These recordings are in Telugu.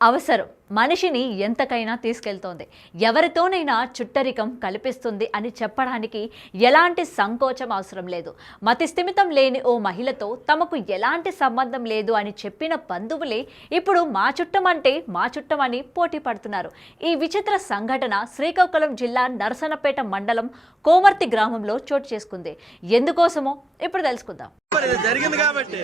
అవసరం మనిషిని ఎంతకైనా తీసుకెళ్తోంది. ఎవరితోనైనా చుట్టరికం కల్పిస్తుంది అని చెప్పడానికి ఎలాంటి సంకోచం అవసరం లేదు. మతి స్థిమితం లేని ఓ మహిళతో తమకు ఎలాంటి సంబంధం లేదు అని చెప్పిన బంధువులే ఇప్పుడు మా చుట్టం అంటే మా చుట్టం అని పోటీ పడుతున్నారు. ఈ విచిత్ర సంఘటన శ్రీకాకుళం జిల్లా నరసన్నపేట మండలం కోమర్తి గ్రామంలో చోటు చేసుకుంది. ఎందుకోసమో ఇప్పుడు తెలుసుకుందాం. జరిగింది కాబట్టి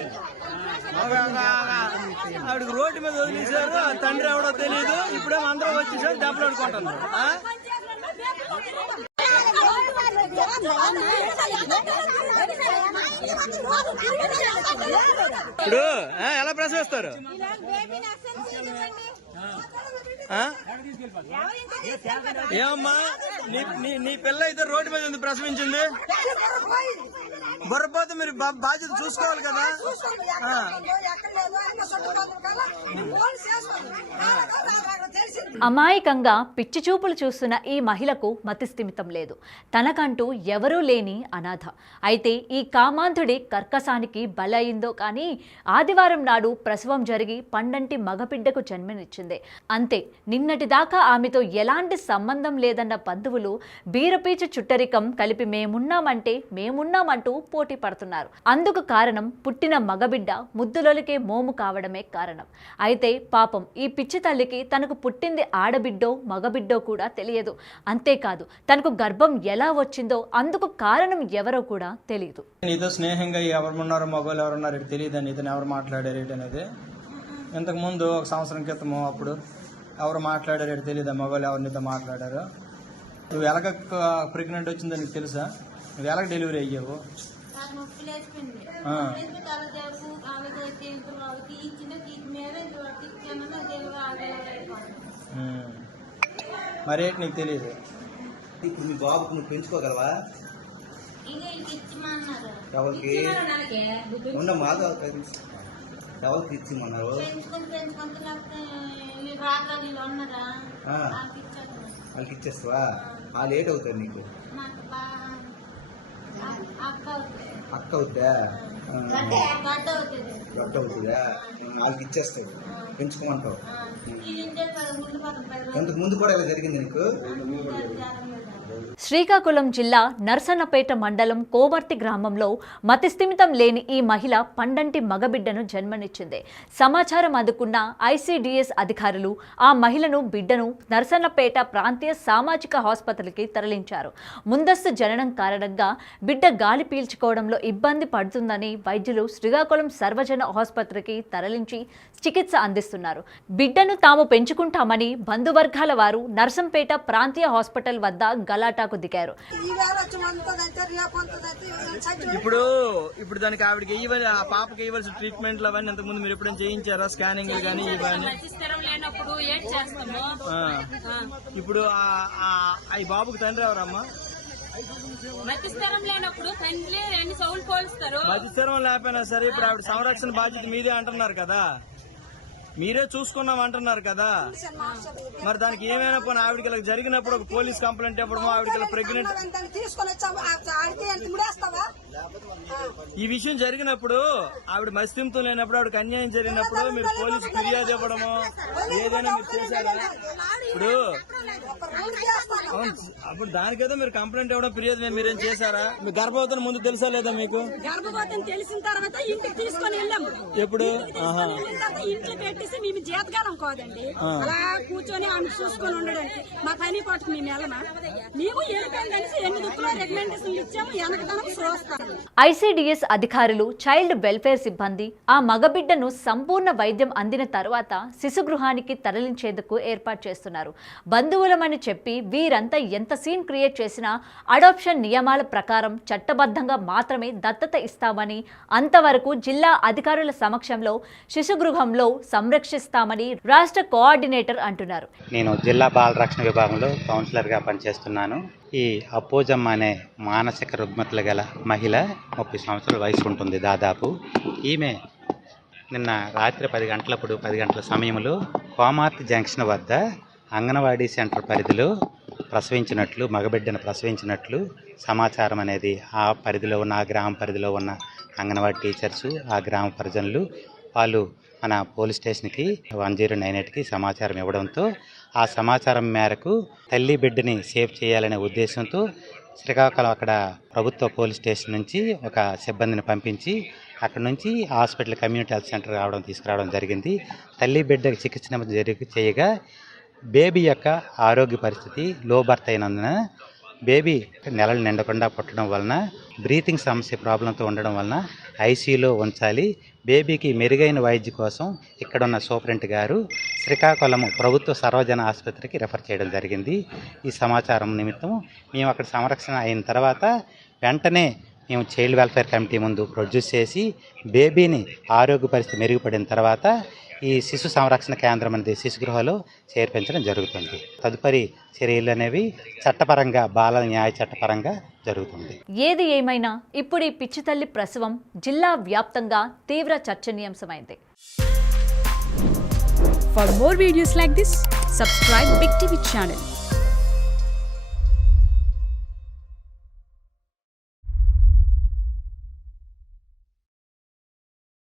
ఆవిడకి రోడ్డు మీద వదిలేశారు. తండ్రి ఎవడో తెలియదు. ఇప్పుడేమో అందరూ వచ్చేసారు, దెబ్బలు ఆడుకుంటున్నారు. ఇప్పుడు ఎలా ప్రసవిస్తారు? ఏమమ్మా నీ పిల్ల అయితే రోడ్డు మీద ఉంది, ప్రసవించింది. బొర్రపోతే మీరు బాధ్యత చూసుకోవాలి కదా. అమాయకంగా పిచ్చి చూపులు చూస్తున్న ఈ మహిళకు మతిస్థిమితం లేదు. తనకంటూ ఎవరూ లేని అనాథ. అయితే ఈ కామాంధుడి కర్కసానికి బలయిందో కానీ ఆదివారం నాడు ప్రసవం జరిగి పండంటి మగబిడ్డకు జన్మనిచ్చింది. అంతే, నిన్నటిదాకా ఆమెతో ఎలాంటి సంబంధం లేదన్న బంధువులు బీరపీచు చుట్టరికం కలిపి మేమున్నామంటూ పోటీ పడుతున్నారు. అందుకు కారణం పుట్టిన మగబిడ్డ ముద్దులొలికే మోము కావడమే కారణం. అయితే పాపం ఈ పిచ్చి తల్లికి తనకు పుట్టింది ఆడబిడ్డో మగబిడ్డో కూడా తెలియదు. అంతేకాదు, తనకు గర్భం ఎలా వచ్చిందో అందుకు కారణం ఎవరో కూడా తెలియదు. నీతో స్నేహంగా ఎవరున్నారో మగవాళ్ళు ఎవరున్నారు తెలియదు. నీతో ఎవరు మాట్లాడారు అనేది ఇంతకు ముందు ఒక సంవత్సరం క్రితము అప్పుడు ఎవరు మాట్లాడారు తెలియదా? మగవాళ్ళు ఎవరు నీతో మాట్లాడారు? నువ్వు ఎలాగ ప్రెగ్నెంట్ వచ్చిందో నీకు తెలుసా? నువ్వు ఎలాగ డెలివరీ అయ్యావు? మరేంటి నీకు తెలియదు? ఇప్పుడు మీ బాబుకు నువ్వు పెంచుకోగలవా? ఎవరికి ఉండమ్మా, ఎవరికి ఇచ్చిమన్నారు? వాళ్ళకి ఇచ్చేస్తావా? వాళ్ళు ఏట్ అవుతారు నీకు? అక్క అవుతా, గడ్డ అవుతుందా? వాళ్ళకి ఇచ్చేస్తావు, పెంచుకోమంటావు. ఇంతకు ముందు కూడా ఇలా జరిగింది నీకు? శ్రీకాకుళం జిల్లా నరసన్నపేట మండలం కోమర్తి గ్రామంలో మతిస్థిమితం లేని ఈ మహిళ పండంటి మగబిడ్డను జన్మనిచ్చింది. సమాచారం అందుకున్న ఐసీడీఎస్ అధికారులు ఆ మహిళను బిడ్డను నరసన్నపేట ప్రాంతీయ సామాజిక ఆసుపత్రికి తరలించారు. ముందస్తు జననం కారణంగా బిడ్డ గాలి పీల్చుకోవడంలో ఇబ్బంది పడుతుందని వైద్యులు శ్రీకాకుళం సర్వజన ఆసుపత్రికి తరలించి చికిత్స అందిస్తున్నారు. బిడ్డను తాము పెంచుకుంటామని బంధువర్గాల వారు నరసంపేట ప్రాంతీయ హాస్పిటల్ వద్ద గలాటాకు దిగారు. ఇప్పుడు దానికి ఆవిడకి ఆ పాపకి ఇవ్వాల్సిన ట్రీట్మెంట్లు అవన్నీ ఇంతకు ముందు మీరు ఎప్పుడైనా చేయించారా? స్కానింగ్ కానీ ఇవన్నీ? ఇప్పుడు ఈ బాబుకి తండ్రి ఎవరమ్మా? మతిస్థిరం లేకపోయినా సరే ఇప్పుడు ఆవిడ సంరక్షణ బాధ్యత మీదే అంటున్నారు కదా, మీరే చూసుకున్నాం అంటున్నారు కదా. మరి దానికి ఏమైనా పోనీ ఆవిడకి ఇలా జరిగినప్పుడు ఒక పోలీస్ కంప్లైంట్ ఇవ్వడము, ఆవిడకి ప్రెగ్నెంట్ ఈ విషయం జరిగినప్పుడు ఆవిడ మస్తింతో లేనప్పుడు ఆవిడకి అన్యాయం జరిగినప్పుడు మీరు పోలీసు ఫిర్యాదు ఇవ్వడము ఏదైనా మీరు చేశారా? ఇప్పుడు అప్పుడు దానికేదో మీరు కంప్లైంట్ ఇవ్వడం ఫిర్యాదు మీరేం చేశారా? మీ గర్భవతిని ముందు తెలుసా లేదా మీకు? తెలిసిన తర్వాత ఇంటికి తీసుకొని వెళ్ళాము. ఎప్పుడు? ఇంట్లో పెట్టేసి మేము జీతగాలం కాదండి, అలా కూర్చొని ఆమె చూసుకొని ఉండడానికి మా పని పాటుకు మేము వెళ్ళమా? మేము వెళ్ళిపోయిందనేసి ఎన్ని దుక్కులో రికమెండేషన్ ఇచ్చాము, వెనకదనం చూస్తాము. ఐసీడీఎస్ అధికారులు, చైల్డ్ వెల్ఫేర్ సిబ్బంది ఆ మగబిడ్డను సంపూర్ణ వైద్యం అందిన తర్వాత శిశుగృహానికి తరలించేందుకు ఏర్పాటు చేస్తున్నారు. బంధువులమని చెప్పి వీరంతా ఎంత సీన్ క్రియేట్ చేసినా అడాప్షన్ నియమాల ప్రకారం చట్టబద్ధంగా మాత్రమే దత్తత ఇస్తామని, అంతవరకు జిల్లా అధికారుల సమక్షంలో శిశుగృహంలో సంరక్షిస్తామని రాష్ట్ర కోఆర్డినేటర్ అంటున్నారు. నేను జిల్లా బాల రక్షణ విభాగంలో కౌన్సిలర్గా పనిచేస్తున్నాను. ఈ అపోజమ్మ అనే మానసిక రుగ్మతలు గల మహిళ 30 సంవత్సరాల వయసు ఉంటుంది దాదాపు. ఈమె నిన్న రాత్రి 10 గంటల సమయంలో కోమార్తి జంక్షన్ వద్ద అంగన్వాడీ సెంటర్ పరిధిలో మగబిడ్డను ప్రసవించినట్లు సమాచారం అనేది ఆ పరిధిలో ఉన్న, ఆ గ్రామ పరిధిలో ఉన్న అంగన్వాడీ టీచర్సు, ఆ గ్రామ ప్రజలు వాళ్ళు మన పోలీస్ స్టేషన్కి 1098కి సమాచారం ఇవ్వడంతో ఆ సమాచారం మేరకు తల్లి బిడ్డని సేవ్ చేయాలనే ఉద్దేశంతో శ్రీకాకుళం అక్కడ ప్రభుత్వ పోలీస్ స్టేషన్ నుంచి ఒక సిబ్బందిని పంపించి అక్కడ నుంచి హాస్పిటల్ కమ్యూనిటీ హెల్త్ సెంటర్ తీసుకురావడం జరిగింది. తల్లి బిడ్డకి చికిత్స చేయగా బేబీ యొక్క ఆరోగ్య పరిస్థితి లో బర్త్ అయినందున బేబీ నెలలు నిండకుండా పుట్టడం వలన బ్రీతింగ్ సమస్య ప్రాబ్లంతో ఉండడం వలన ఐసీయూలో ఉంచాలి. బేబీకి మెరుగైన వైద్యం కోసం ఇక్కడున్న సూపరింటెండెంట్ గారు శ్రీకాకుళం ప్రభుత్వ సర్వజన ఆసుపత్రికి రెఫర్ చేయడం జరిగింది. ఈ సమాచారం నిమిత్తం మేము అక్కడ సంరక్షణ అయిన తర్వాత వెంటనే మేము చైల్డ్ వెల్ఫేర్ కమిటీ ముందు ప్రొడ్యూస్ చేసి బేబీని ఆరోగ్య పరిస్థితి మెరుగుపడిన తర్వాత ఈ శిశు సంరక్షణ కేంద్రం అనేది శిశుగృహలో చేర్పించడం జరుగుతుంది. తదుపరి చర్యలు అనేవి చట్టపరంగా బాల న్యాయ చట్టపరంగా జరుగుతుంది. ఏది ఏమైనా ఇప్పుడు ఈ పిచ్చి తల్లి ప్రసవం జిల్లా వ్యాప్తంగా తీవ్ర చర్చనీయాంశమైంది. For more videos like this, subscribe Big TV channel.